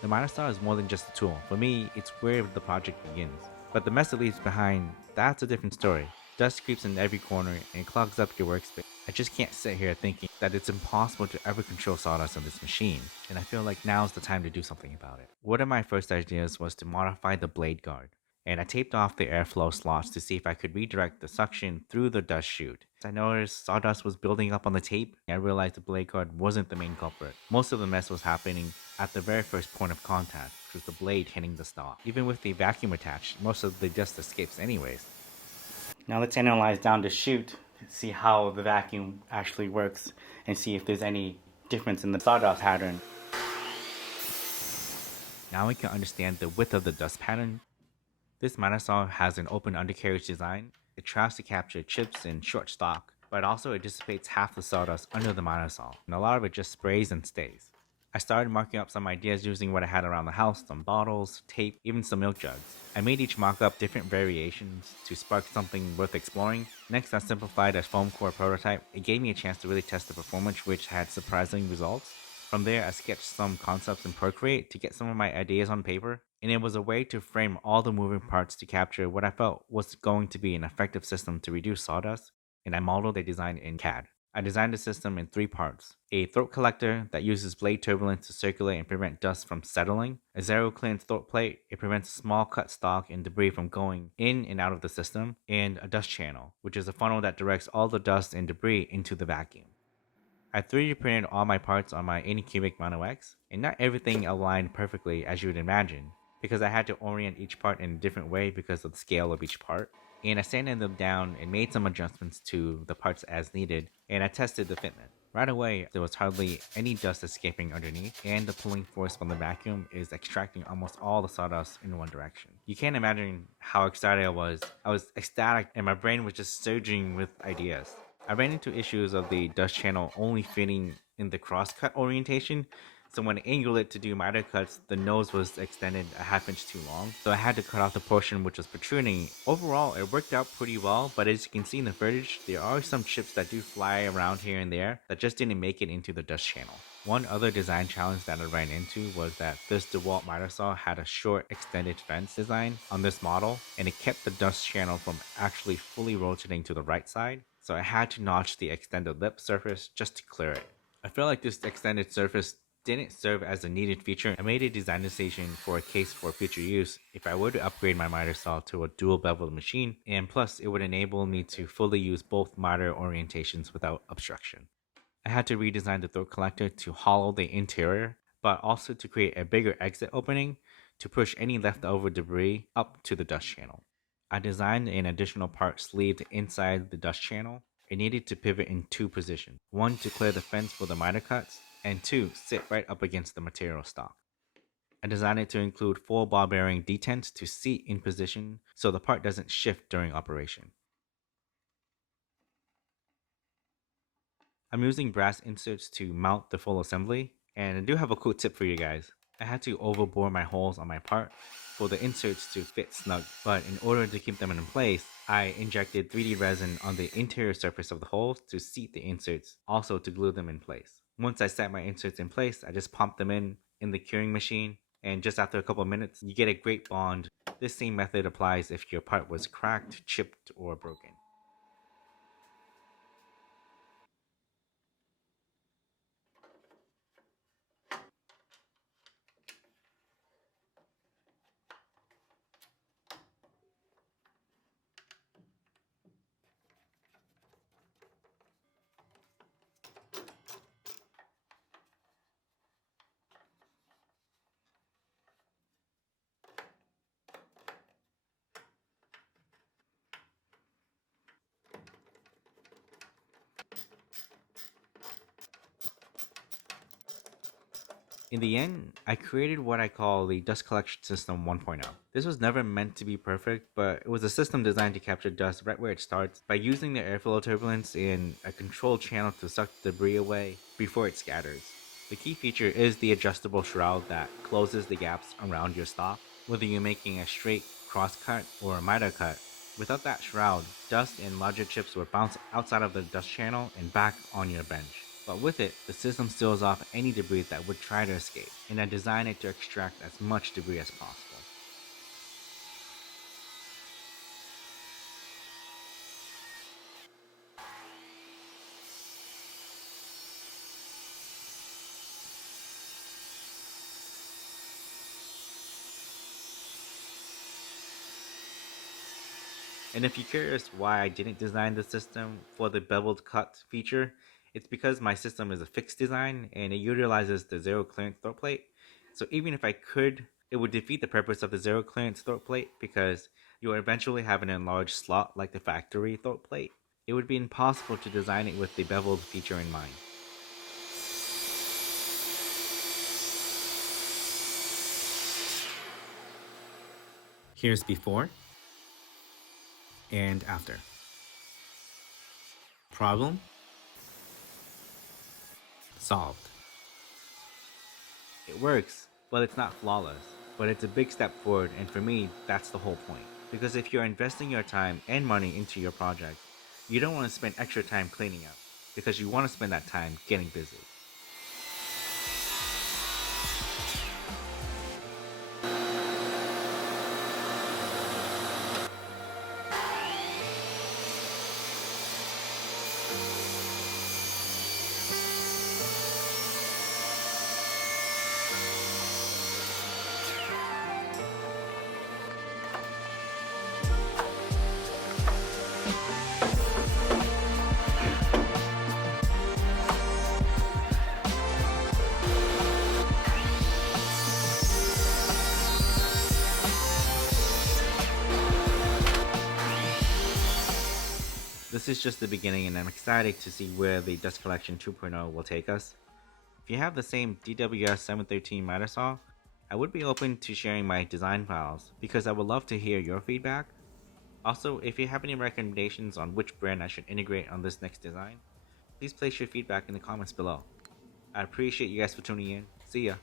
The miter saw is more than just a tool. For me, it's where the project begins. But the mess it leaves behind, that's a different story. Dust creeps in every corner and clogs up your workspace. I just can't sit here thinking that it's impossible to ever control sawdust on this machine, and I feel like now's the time to do something about it. One of my first ideas was to modify the blade guard, and I taped off the airflow slots to see if I could redirect the suction through the dust chute. I noticed sawdust was building up on the tape, and I realized the blade guard wasn't the main culprit. Most of the mess was happening at the very first point of contact, which was the blade hitting the stock. Even with the vacuum attached, most of the dust escapes anyways. Now let's analyze down the chute to see how the vacuum actually works and see if there's any difference in the sawdust pattern. Now we can understand the width of the dust pattern. This miter saw has an open undercarriage design. It tries to capture chips and short stock, but also it dissipates half the sawdust under the miter saw, and a lot of it just sprays and stays. I started marking up some ideas using what I had around the house, some bottles, tape, even some milk jugs. I made each mock-up different variations to spark something worth exploring. Next, I simplified a foam core prototype. It gave me a chance to really test the performance, which had surprising results. From there, I sketched some concepts in Procreate to get some of my ideas on paper, and it was a way to frame all the moving parts to capture what I felt was going to be an effective system to reduce sawdust, and I modeled a design in CAD. I designed the system in three parts: a throat collector that uses blade turbulence to circulate and prevent dust from settling, a zero clearance throat plate, it prevents small cut stock and debris from going in and out of the system, and a dust channel, which is a funnel that directs all the dust and debris into the vacuum. I 3D printed all my parts on my Anycubic Mono X, and not everything aligned perfectly as you would imagine, because I had to orient each part in a different way because of the scale of each part. And I sanded them down and made some adjustments to the parts as needed, and I tested the fitment. Right away, there was hardly any dust escaping underneath, and the pulling force from the vacuum is extracting almost all the sawdust in one direction. You can't imagine how excited I was. I was ecstatic, and my brain was just surging with ideas. I ran into issues of the dust channel only fitting in the cross-cut orientation, so when I angled it to do miter cuts, the nose was extended a half inch too long, so I had to cut off the portion which was protruding. Overall, it worked out pretty well, but as you can see in the footage, there are some chips that do fly around here and there that just didn't make it into the dust channel. One other design challenge that I ran into was that this Dewalt miter saw had a short extended fence design on this model, and it kept the dust channel from actually fully rotating to the right side, so I had to notch the extended lip surface just to clear it. I feel like this extended surface didn't serve as a needed feature. I made a design decision for a case for future use if I were to upgrade my miter saw to a dual beveled machine, and plus it would enable me to fully use both miter orientations without obstruction. I had to redesign the throat collector to hollow the interior, but also to create a bigger exit opening to push any leftover debris up to the dust channel. I designed an additional part sleeved inside the dust channel. It needed to pivot in two positions: one to clear the fence for the miter cuts, and two, sit right up against the material stock. I designed it to include full ball bearing detents to seat in position so the part doesn't shift during operation. I'm using brass inserts to mount the full assembly, and I do have a cool tip for you guys. I had to overbore my holes on my part for the inserts to fit snug, but in order to keep them in place, I injected 3D resin on the interior surface of the holes to seat the inserts, also to glue them in place. Once I set my inserts in place, I just pumped them in the curing machine, and just after a couple of minutes, you get a great bond. This same method applies if your part was cracked, chipped, or broken. In the end, I created what I call the Dust Collection System 1.0. This was never meant to be perfect, but it was a system designed to capture dust right where it starts by using the airflow turbulence in a controlled channel to suck the debris away before it scatters. The key feature is the adjustable shroud that closes the gaps around your stock, whether you're making a straight cross cut or a miter cut. Without that shroud, dust and larger chips would bounce outside of the dust channel and back on your bench. But with it, the system seals off any debris that would try to escape, and I designed it to extract as much debris as possible. And if you're curious why I didn't design the system for the beveled cut feature, it's because my system is a fixed design and it utilizes the zero clearance throat plate. So even if I could, it would defeat the purpose of the zero clearance throat plate because you will eventually have an enlarged slot like the factory throat plate. It would be impossible to design it with the beveled feature in mind. Here's before and after. Problem solved. It works, but it's not flawless. But it's a big step forward, and for me, that's the whole point. Because if you're investing your time and money into your project, you don't want to spend extra time cleaning up, because you want to spend that time getting busy. This is just the beginning, and I'm excited to see where the Dust Collection 2.0 will take us. If you have the same DWS 713 miter saw, I would be open to sharing my design files because I would love to hear your feedback. Also, if you have any recommendations on which brand I should integrate on this next design, please place your feedback in the comments below. I appreciate you guys for tuning in. See ya!